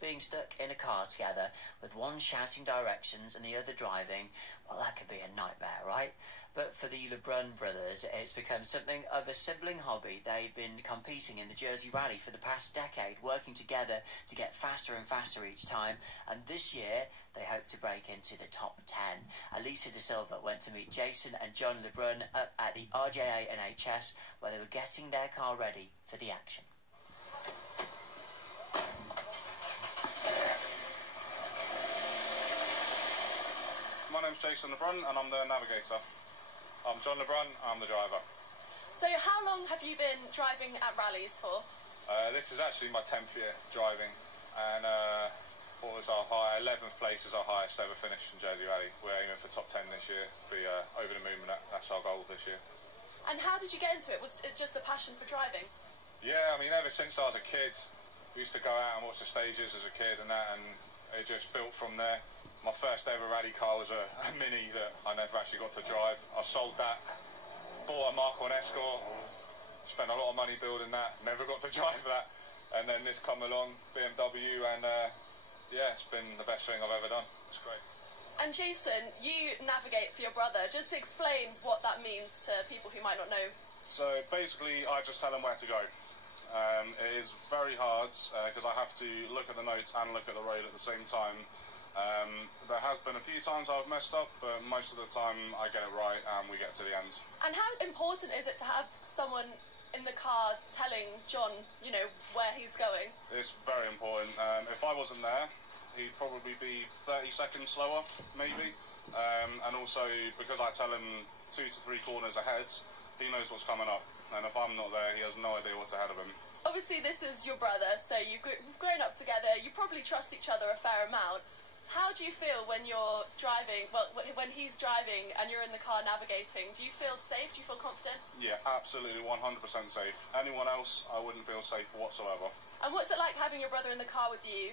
being stuck in a car together with one shouting directions and the other driving, well, that could be a nightmare, right? But for the Brun brothers, it's become something of a sibling hobby. They've been competing in the Jersey Rally for the past decade, working together to get faster and faster each time. And this year, they hope to break into the top 10. Elisa De Silva went to meet Jason and John Lebrun up at the RJA NHS, where they were getting their car ready for the action. My name's Jason Lebrun and I'm the navigator. I'm John Lebrun, I'm the driver. So how long have you been driving at rallies for? This is actually my 10th year driving, and what was our 11th place is our highest ever finish in Jersey Rally. We're aiming for top 10 this year, be over the moon, and that's our goal this year. And how did you get into it? Was it just a passion for driving? Yeah, I mean, ever since I was a kid, we used to go out and watch the stages as a kid and that, and it just built from there. My first ever rally car was a Mini that I never actually got to drive. I sold that, bought a Mark I Escort, spent a lot of money building that, never got to drive that. And then this come along, BMW, and yeah, it's been the best thing I've ever done. It's great. And Jason, you navigate for your brother. Just to explain what that means to people who might not know. So basically, I just tell them where to go. It is very hard because I have to look at the notes and look at the road at the same time. There has been a few times I've messed up, but most of the time I get it right and we get to the end. And how important is it to have someone in the car telling John, you know, where he's going? It's very important. If I wasn't there, he'd probably be 30 seconds slower, maybe. And also, because I tell him 2 to 3 corners ahead, he knows what's coming up. And if I'm not there, he has no idea what's ahead of him. Obviously, this is your brother, so you've grown up together. You probably trust each other a fair amount. How do you feel when you're driving, well, when he's driving and you're in the car navigating? Do you feel safe? Do you feel confident? Yeah, absolutely, 100% safe. Anyone else, I wouldn't feel safe whatsoever. And what's it like having your brother in the car with you,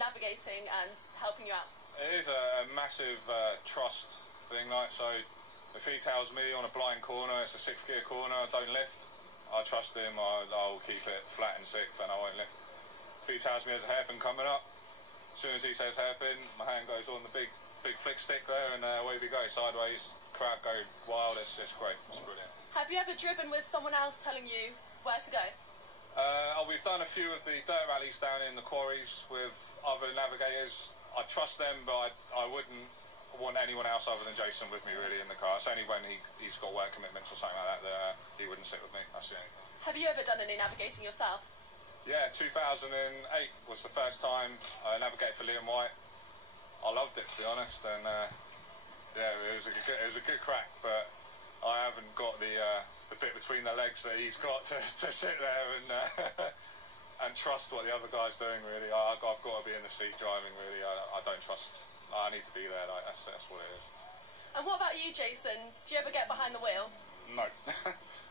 navigating and helping you out? It is a massive trust thing, like, so if he tells me on a blind corner, it's a 6th gear corner, don't lift, I trust him, I'll keep it flat and 6th and I won't lift. If he tells me there's a hairpin coming up, as soon as he says hairpin, my hand goes on the big flick stick there, and away we go, sideways, crowd go wild. It's great, it's brilliant. Have you ever driven with someone else telling you where to go? We've done a few of the dirt rallies down in the quarries with other navigators. I trust them, but I wouldn't want anyone else other than Jason with me really in the car. It's only when he's got work commitments or something like that that he wouldn't sit with me. That's the only thing. Have you ever done any navigating yourself? Yeah, 2008 was the first time I navigated for Liam White. I loved it, to be honest, and yeah, it was a good crack, but I haven't got the bit between the legs that he's got to sit there and trust what the other guy's doing, really. I've got to be in the seat driving, really. I don't trust. I need to be there, like, that's what it is. And what about you, Jason? Do you ever get behind the wheel? No.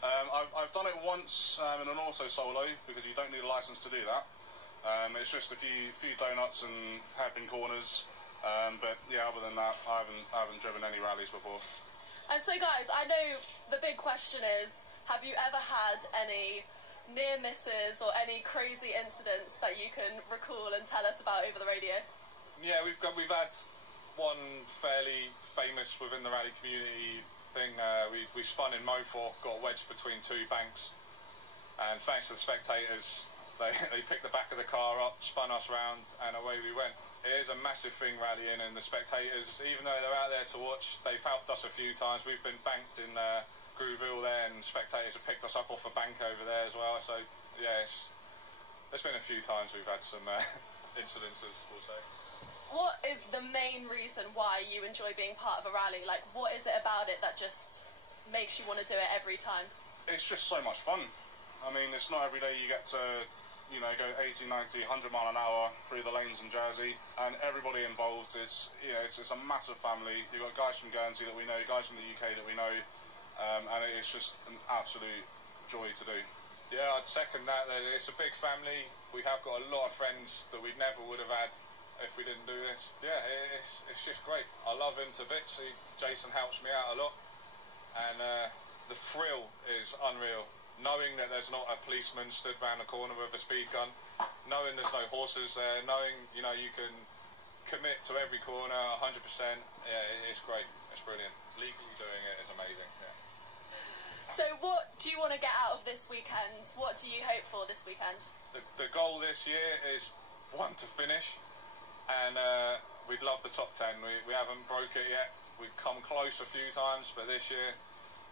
I've done it once in an auto solo because you don't need a licence to do that. It's just a few donuts and hairpin corners, but yeah, other than that, I haven't driven any rallies before. And so, guys, I know the big question is: have you ever had any near misses or any crazy incidents that you can recall and tell us about over the radio? Yeah, we've had one fairly famous within the rally community thing. We spun in Mofor, got wedged between 2 banks, and thanks to the spectators, they picked the back of the car up, spun us round, and away we went. It is a massive thing rallying, and the spectators, even though they're out there to watch, they've helped us a few times. We've been banked in Grooville there, and spectators have picked us up off a bank over there as well. So yeah, there's been a few times we've had some incidences, we'll say. What is the main reason why you enjoy being part of a rally? Like, what is it about it that just makes you want to do it every time? It's just so much fun. I mean, it's not every day you get to, you know, go 80, 90, 100 mile an hour through the lanes in Jersey, and everybody involved is, you know, it's a massive family. You've got guys from Guernsey that we know, guys from the UK that we know, and it's just an absolute joy to do. Yeah, I'd second that. It's a big family. We have got a lot of friends that we never would have had if we didn't do this. Yeah, it's just great. I love him to bits. Jason helps me out a lot, and the thrill is unreal. knowing that there's not a policeman stood round the corner with a speed gun, knowing there's no horses there, knowing, you know, you can commit to every corner 100%, yeah, it's great, it's brilliant. Legally doing it is amazing, yeah. So what do you want to get out of this weekend? What do you hope for this weekend? The goal this year is, one, to finish, and we'd love the top 10. We haven't broke it yet. We've come close a few times, but this year,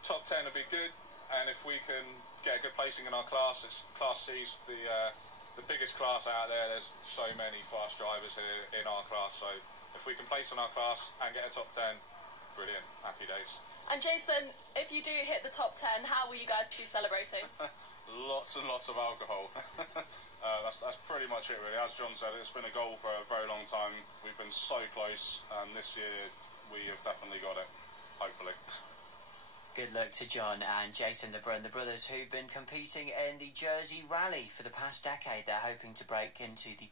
top 10 would be good, and if we can get a good placing in our class, it's Class C's the biggest class out there. There's so many fast drivers here in our class, so if we can place in our class and get a top 10, brilliant, happy days. And Jason, if you do hit the top 10, how will you guys be celebrating? Lots and lots of alcohol. That's pretty much it, really. As John said, it's been a goal for a very long time. We've been so close, and this year we have definitely got it, hopefully. Good luck to John and Jason, the Brun, the brothers who've been competing in the Jersey Rally for the past decade. They're hoping to break into the